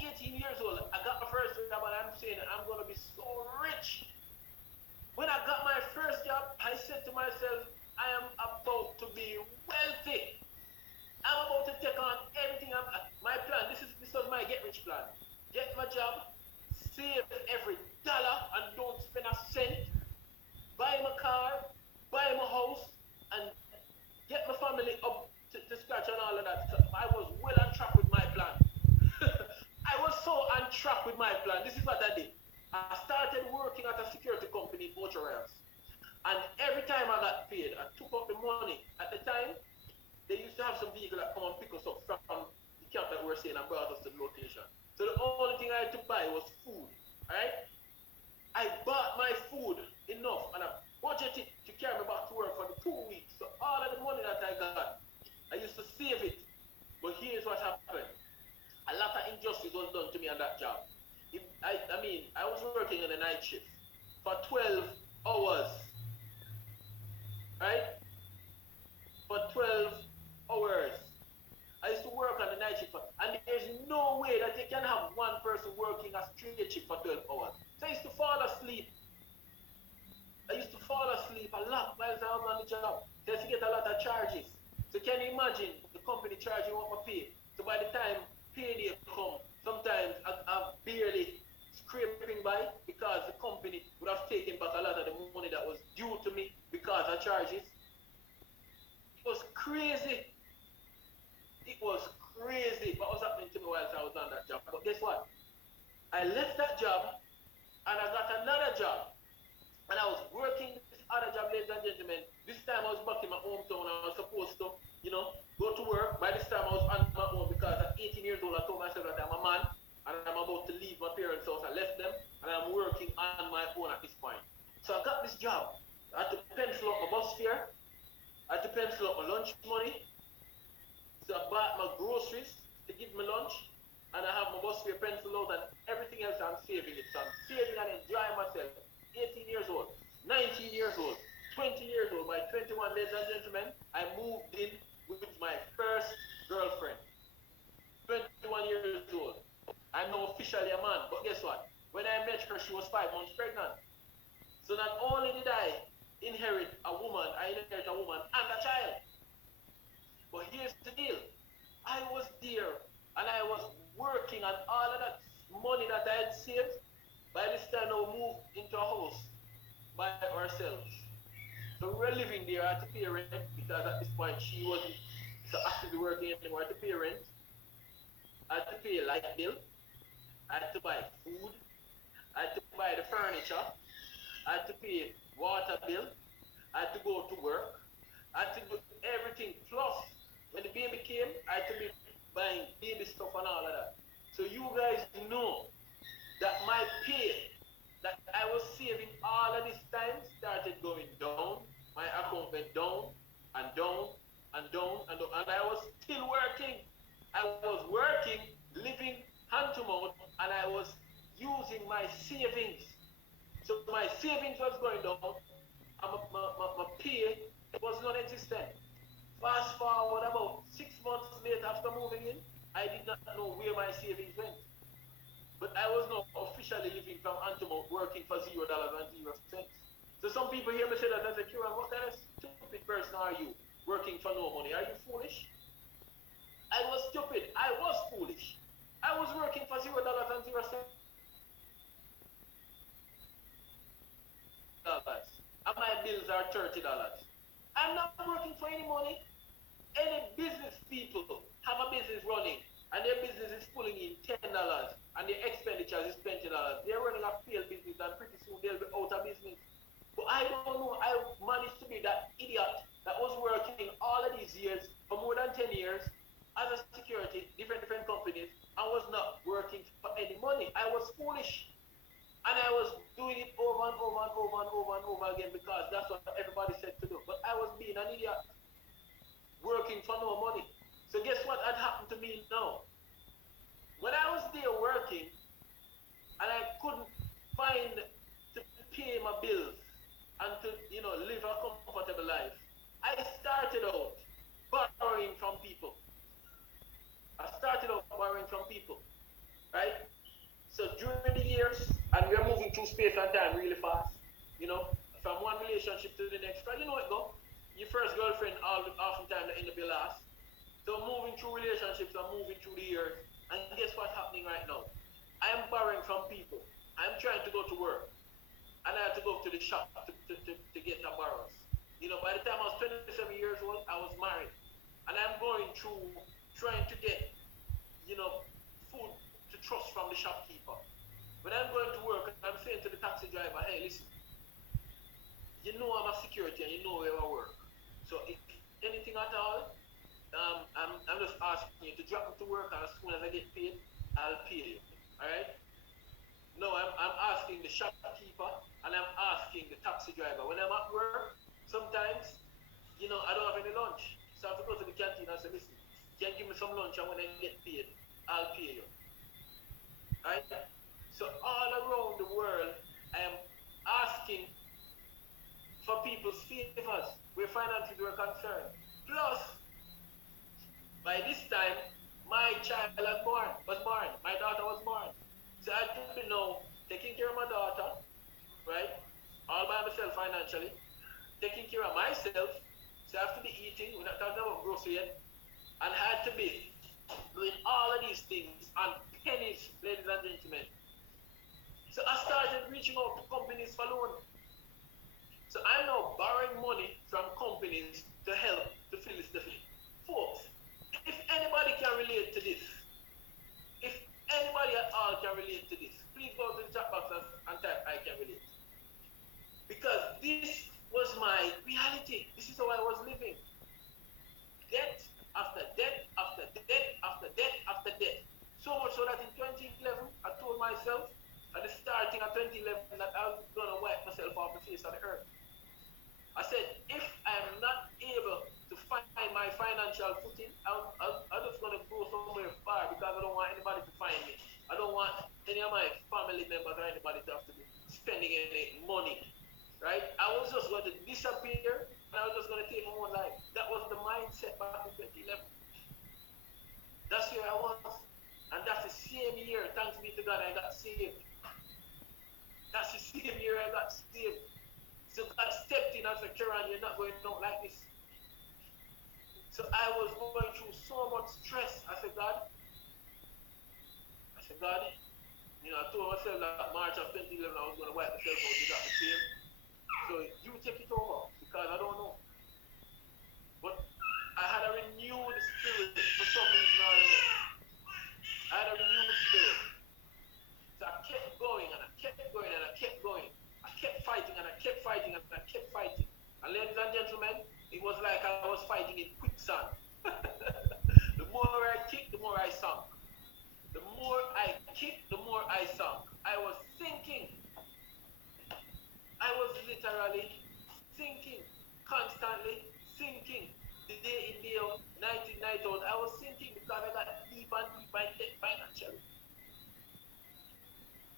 18 years old, I got my first job, and I'm saying I'm gonna be so rich. When I got my first job, I said to myself, I am about to be wealthy. I'm about to take on everything. My plan. This was my get rich plan. Get my job, save every dollar, and don't spend a cent. Buy my car, buy my house, and get my family up to scratch and all of that. So I was well on track with my plan. I was so on track with my plan. This is what I did. I started working at a security company in Ocho Rios. And every time I got paid, I took out the money. At the time, they used to have some vehicle that come and pick us up from the camp that we're staying and brought us to the location. So the only thing I had to buy was food. Alright? I bought my food enough and I budgeted to carry me back to work for the 2 weeks. So all of the money that I got, I used to save it. But here's what happened. A lot of injustice was done to me on that job. I was working on a night shift for 12 hours. Right? For 12 hours. I used to work on the night shift, and there's no way that you can have one person working a straight shift for 12 hours. So I used to fall asleep. I used to fall asleep a lot while I was on the job. So I used to get a lot of charges. So can you imagine the company charging what I pay? So by the time payday come, sometimes I'm barely scraping by because the company would have taken back a lot of the money that was due to me because of charges. It was crazy. It was crazy what was happening to me while I was on that job. But guess what? I left that job and I got another job. And I was working this other job, ladies and gentlemen. This time I was back in my hometown. I was supposed to, go to work. By this time I was on my own because at 18 years old I told myself that I'm a man and I'm about to leave my parents' house. I left them and I'm working on my own at this point. So I got this job. I had to pencil up my bus fare. I had to pencil up my lunch money. So I bought my groceries to give me lunch. And I have my bus fare pencil out and everything else I'm saving it. So I'm saving and enjoying myself. 18 years old, 19 years old, 20 years old. By 21, ladies and gentlemen, I moved in with my first girlfriend. 21 years old. I'm now officially a man. But guess what? When I met her, she was 5 months pregnant. So not only did I inherit a woman, I inherit a woman and a child. But here's the deal. I was there and I was working on all of that money that I had saved. By this time, we moved into a house by ourselves. So we were living there. I had to pay rent because at this point she wasn't so actively working anymore. I had to pay rent. I had to pay a light bill. I had to buy food. I had to buy the furniture. I had to pay water bill. I had to go to work. I had to do everything. Plus, when the baby came, I had to be buying baby stuff and all of that. So you guys know that my pay that I was saving all of this time started going down. My account went down and down and down and down. And I was still working. I was working, living hand to mouth, and I was using my savings. So my savings was going down, and my pay was non-existent. Fast forward about 6 months later after moving in, I did not know where my savings went. But I was now officially living from hand to mouth, working for $0.00. So some people hear me say that and say, Kieran, what kind of stupid person are you working for no money? Are you foolish? I was stupid. I was foolish. I was working for $0.00. And my bills are $30. I'm not working for any money. Any business people have a business running and their business is pulling in $10 and their expenditure is $20. They're running a failed business and pretty soon they'll be out of business. But I don't know. I managed to be that idiot that was working all of these years for more than 10 years as a security, different companies, and was not working for any money. I was foolish. And I was doing it over and over and over and over and over again because that's what everybody said to do. But I was being an idiot, working for no money. So guess what had happened to me now? When I was there working and I couldn't find to pay my bills and to, live a comfortable life, I started out borrowing from people. Right? space and time really fast. You know, from one relationship to the next. Cause you know it go. Your first girlfriend oftentimes end up your last. So moving through relationships and moving through the years. And guess what's happening right now? I am borrowing from people. I'm trying to go to work. And I had to go to the shop to get the borrows. You know, by the time I was 27 years old, I was married. And I'm going through trying to get, you know, food to trust from the shopkeeper. When I'm going to work, I'm saying to the taxi driver, hey, listen, you know I'm a security and you know where I work. So if anything at all, I'm just asking you to drop me to work, and as soon as I get paid, I'll pay you. All right? No, I'm asking the shopkeeper and I'm asking the taxi driver. When I'm at work, sometimes, you know, I don't have any lunch. So I have to go to the canteen and say, listen, can you give me some lunch, and when I get paid, I'll pay you. All right? So all around the world, I am asking for people's favors where finances were concerned. Plus, by this time, my child was born. My daughter was born. So I had to know taking care of my daughter, right? All by myself financially. Taking care of myself. So I have to be eating. We're not talking about grocery yet. And I had to be doing all of these things on pennies, ladies and gentlemen. So I started reaching out to companies for loan. So I'm now borrowing money from companies to help to fill this deficit. Folks, if anybody can relate to this, if anybody at all can relate to this, please go to the chat box and type I can relate. Because this was my reality. This is how I was living. Debt after debt after debt after debt after debt. So much so that in 2011, I told myself at the starting of 2011 that I was going to wipe myself off the face of the earth. I said, if I'm not able to find my financial footing, I'm just going to go somewhere far, because I don't want anybody to find me. I don't want any of my family members or anybody to have to be spending any money, right? I was just going to disappear, and I was just going to take my own life. That was the mindset back in 2011. That's where I was. And that's the same year, thanks be to God, I got saved. That's the same year I got saved. So God stepped in and said, Kiran, you're not going out like this. So I was going through so much stress. I said, God, you know, I told myself that March of 2011 I was going to wipe myself out without the pain. So you take it over, because I don't know. But I had a renewed spirit for some reason or another. I had a renewed spirit. So I kept going and I kept going and I kept going. I kept fighting and I kept fighting and I kept fighting. And ladies and gentlemen, it was like I was fighting in quicksand. The more I kicked, the more I sunk. The more I kicked, the more I sunk. I was sinking. I was literally sinking, constantly sinking. Day in, day out, night in, night out. I was sinking because I got deeper and deeper in debt financially.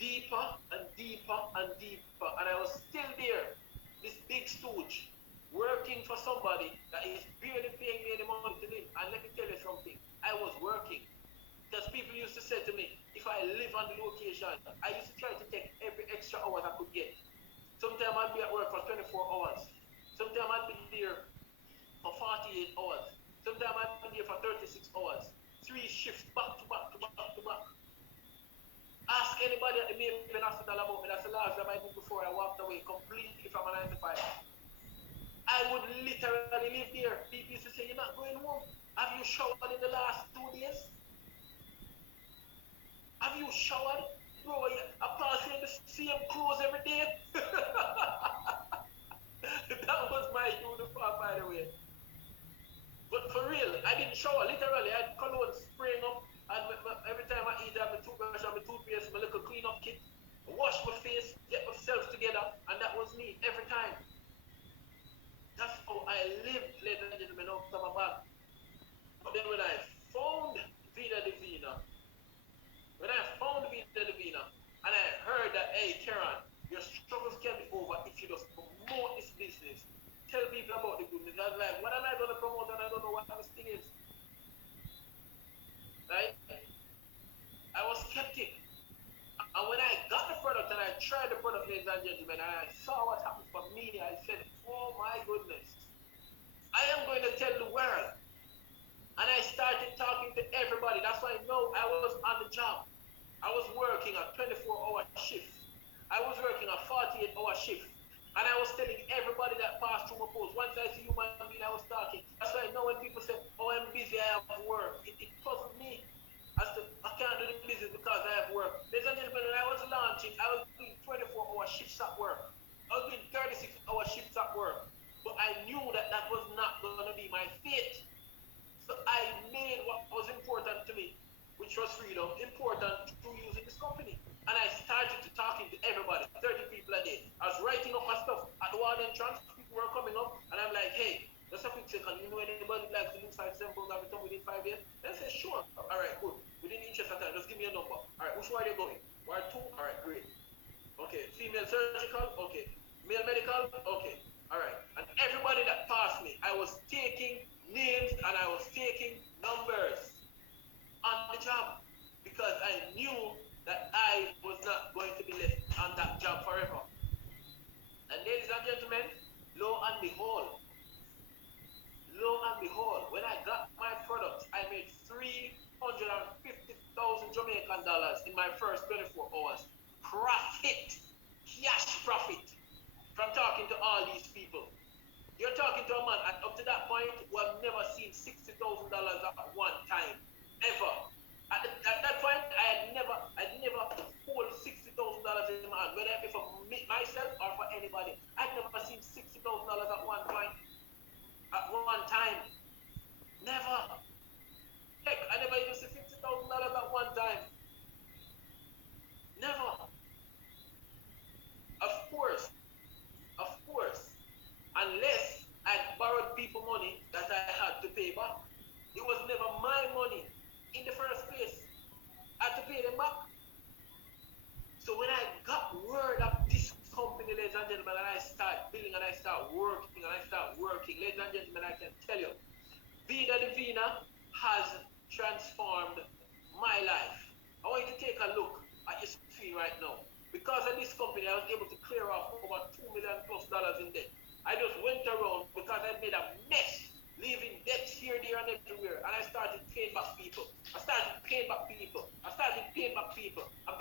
Deeper and deeper and deeper. And I was still there, this big stooge, working for somebody that is barely paying me any money to live. And let me tell you something, I was working. Because people used to say to me, if I live on the location, I used to try to take every extra hour I could get. Sometimes I'd be at work for 24 hours. Sometimes I'd be there for 48 hours. Sometimes I'd be there for 36 hours. 3 shifts back to back to back to back. Ask anybody at the main hospital about me. That's the last time I did before I walked away completely from a 9 to 5. I would literally live there. People used to say, you're not going home. Have you showered in the last 2 days? Have you showered? Bro, I pass in the same clothes every day. That was my uniform, by the way. But for real, I didn't shower. Literally, I had cologne spraying up. And every time I eat, I have my toothbrush and my toothpaste, my little clean-up kit. Wash my face, get myself together, and that was me every time. That's how I lived, ladies and gentlemen, out of my bag. But then when I found Vida Divina, and I heard that, hey, Kiran, your struggles can be over if you just promote this business. Tell people about the goodness. I was like, what am I going to promote and I don't know what this thing is? Right? I was skeptic. And when I got the product and I tried the product, ladies and gentlemen, and I saw what happened for me, I said, oh my goodness, I am going to tell the world. And I started talking to everybody. That's why I know I was on the job. I was working a 24-hour shift. I was working a 48-hour shift. And I was telling everybody that passed through my post. Once I see human being, I was talking. That's why I know when people say, oh, I'm busy, I have work. It puzzles me. I said, I can't do the business because I have work. Ladies and gentlemen, when I was launching, I was doing 24-hour shifts at work. I was doing 36-hour shifts at work. But I knew that that was not going to be my fate. So I made what was important to me, which was freedom, important through using this company. And I started to talking to everybody, 30 people a day. I was writing up my stuff at the one entrance. People were coming up, and I'm like, hey, just a quick second. You know anybody who likes to lose 5 pounds every time within 5 years? They say, sure. All right, good. Within the interest of time, just give me a number. All right, which way are they going? Ward 2? All right, great. Okay, female surgical? Okay. Male medical? Okay. All right. And everybody that passed me, I was taking names and I was taking numbers on the job because I knew that I was not going to be left on that job forever. And ladies and gentlemen, lo and behold, when I got my products, I made 350,000 Jamaican dollars in my first 24 hours. Profit, cash profit, from talking to all these people. You're talking to a man at up to that point who have never seen $60,000 at one time, ever. At that point, I'd never hold $60,000 in my hand, whether it be for myself or for anybody. I'd never seen $60,000 at one point, at one time. Never. Heck, I never even see $50,000 at one time. Never. Of course, unless I borrowed people money that I had to pay back. It was never my money in the first place. I had to pay them back. So when I got word of this company, ladies and gentlemen, and I start building and I start working, ladies and gentlemen, I can tell you, Vida Divina has transformed my life. I want you to take a look at your screen right now. Because of this company, I was able to clear off over $2 million+ in debt. I just went around because I made a mess, leaving debts here, there, and everywhere. And I started paying back people. And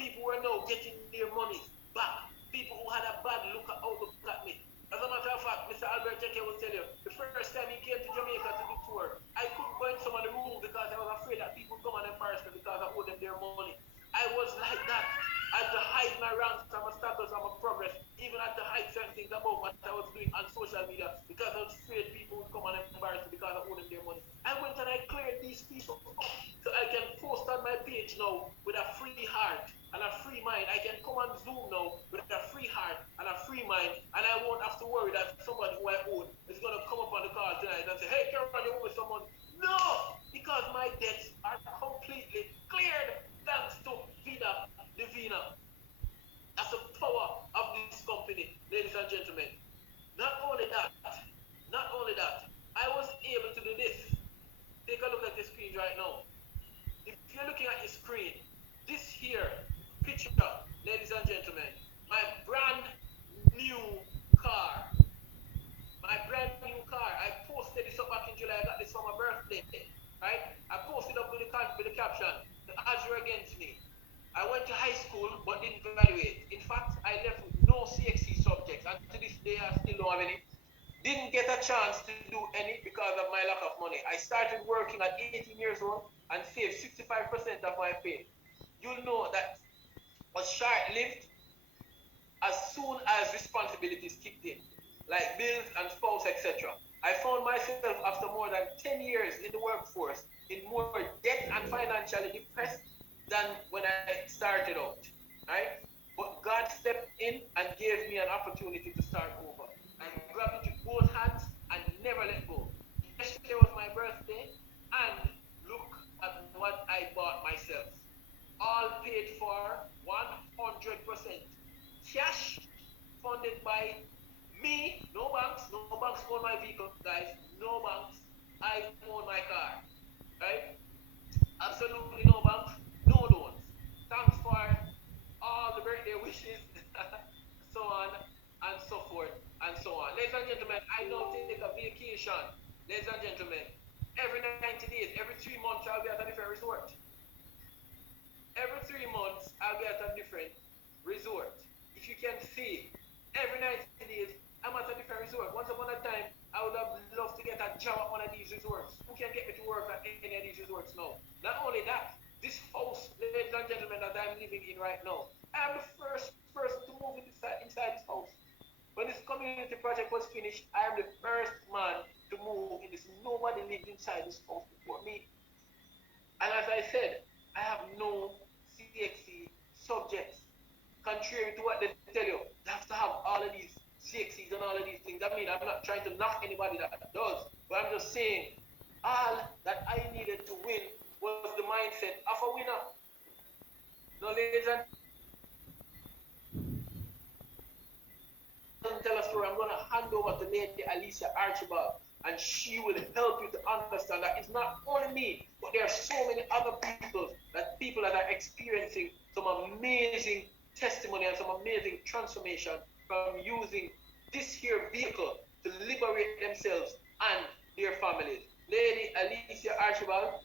people were now getting their money back. People who had a bad outlook at me. As a matter of fact, Mr. Albert Jackie will tell you, the first time he came to Jamaica to do tour, I couldn't go in some of the room because I was afraid that people would come and embarrass me because I owed them their money. I was like that. I had to hide my ranks and my status and my progress, even had to hide certain things about what I was doing on social media because I was afraid people would come and embarrass me because I owed them their money. I went and I cleared these people up so I can post on my page now with a free heart and a free mind. I can come on Zoom now with a free heart and a free mind, and I won't have to worry that somebody who I owe is going to come up on the call tonight and say, hey, Carol, you owe me some money. No, because my debts are completely cleared thanks to Vida Divina. That's the power of this company, ladies and gentlemen. Not only that, I was able to do this. Take a look at the screen right now. If you're looking at your screen, this here picture, ladies and gentlemen, my brand new car. I posted this up back in July. I got this for my birthday, right? I posted up with the caption, "The odds were against me. I went to high school but didn't graduate. In fact, I left with no CXC subjects, and to this day I still don't have any. Didn't get a chance to do any because of my lack of money. I started working at 18 years old and saved 65% of my pay. You'll know that was short-lived as soon as responsibilities kicked in, like bills and spouse, etc. I found myself after more than 10 years in the workforce in more debt and financially depressed than when I started out, right? But God stepped in and gave me an opportunity to start over. I grabbed it with both hands and never let go. Yesterday was my birthday, and look at what I bought myself. All paid for 100%. Cash funded by me, no banks own my vehicle, guys, no banks. I own my car, right? Absolutely no banks, no loans. Thanks for all the birthday wishes. So I now take a vacation, ladies and gentlemen. Every 90 days, every 3 months, I'll be at a different resort. Every 3 months, I'll be at a different resort. If you can see, every 90 days, I'm at a different resort. Once upon a time, I would have loved to get a job at one of these resorts. Who can get me to work at any of these resorts now? Not only that, this house, ladies and gentlemen, that I'm living in right now, I am the first person to move inside this house. When this community project was finished, I am the first man to move in this. Nobody lived inside this house before me. And as I said, I have no CXC subjects. Contrary to what they tell you, you have to have all of these CXCs and all of these things. I mean, I'm not trying to knock anybody that does, but I'm just saying, all that I needed to win was the mindset of a winner. Now, ladies and tell a story, I'm going to hand over to Lady Alicia Archibald, and she will help you to understand that it's not only me, but there are so many other people that are experiencing some amazing testimony and some amazing transformation from using this here vehicle to liberate themselves and their families. Lady Alicia Archibald,